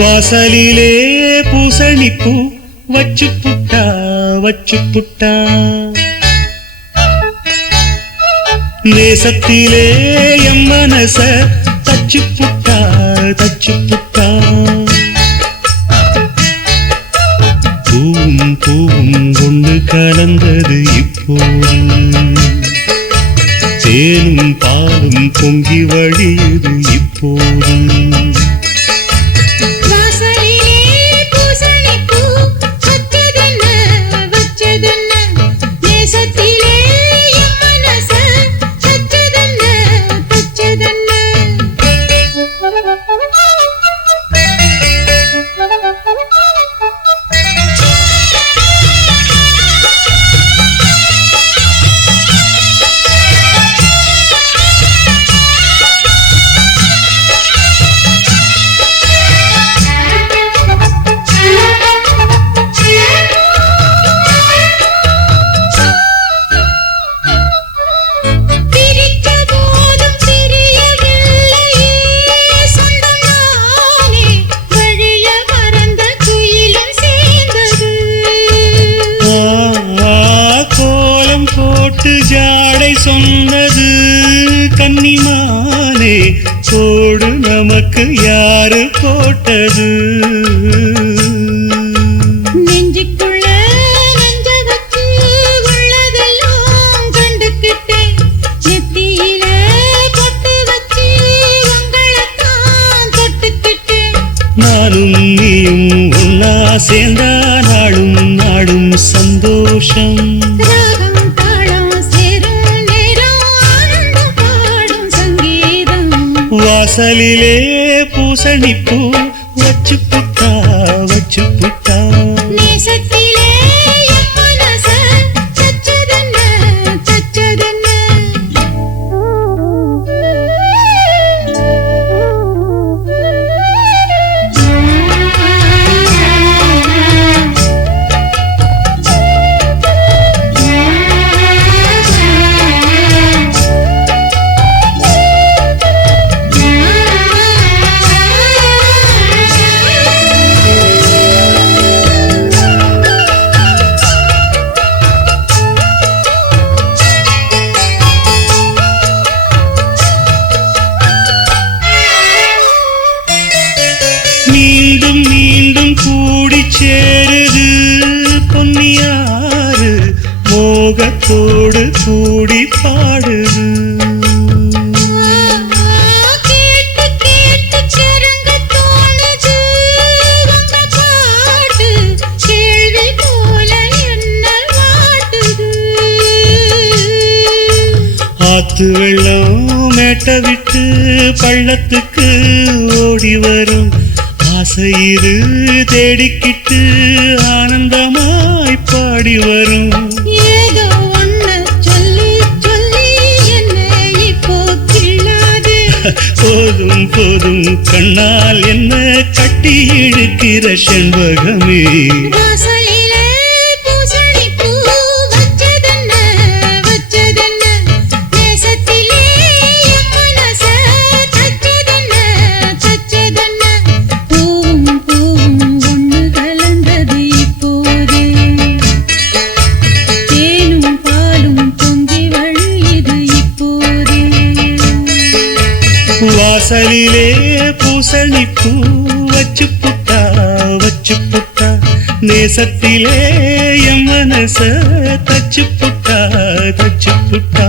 வாசலிலே பூசணிப்பூ வச்சு புட்டா வச்சு புட்டா, நேசத்திலே எம் மனச தச்சு புட்டா தச்சு புட்டா. பூவும் பூவும் ஒன்று கலந்தது இப்போது, தேனும் பாலும் பொங்கி வழியுது இப்போது. ஜாடை சொன்னது கன்னிமானே, கோடு நமக்கு யாரு போட்டது? நெஞ்சுக்குள்ள நெஞ்ச வச்சு உள்ளதெல்லாம் கண்டுக்கிட்டேன், நெத்தியில பொட்டு வச்சு உங்களைத்தான் தொட்டுக்கிட்டேன். நானும் நீயும் ஒன்னா சேர்ந்தா நாடும் நாடும் சந்தோஷம். வாசலிலே பூசணிப்பூ வச்சு புட்டா வச்சு புட்டா, நேசத்திலே என் மனச தச்சதென்ன தச்சதென்ன. மீண்டும் மீண்டும் கூடி சேருது பொன்னியாறு, மோகத்தோடு கூடி பாடுது. கேட்டு கேட்டு கிறங்க தோணுது உங்க பாட்டு, கேள்வி போல என்ன வாட்டுது. ஆத்து வெள்ளம் மேட்ட விட்டு பள்ளத்துக்கு ஓடி வரும், ஆசையிரு தேடிக்கிட்டு ஆனந்தமாய் பாடி வரும். ஏதோ ஒன்ன சொல்லி சொல்லி என்ன இப்போ கிள்ளாது. போதும் போதும் கண்ணால் என்ன கட்டி இழுக்கிற செண்பகமே. வாசலிலே பூசணிப்பூ வச்சதென்ன வச்சதென்ன, நேசத்திலே என் மனச தச்சதென்ன தச்சதென்ன. பூவும் பூவும் ஒன்று கலந்தது இப்போது, தேனும் பாலும் பொங்கி வழியுது இப்போது. வாசலிலே பூசணிப்பூ வச்சு புட்டா வச்சு புட்டா, நேசத்திலே என் மனச தச்சு புட்டா தச்சு புட்டா.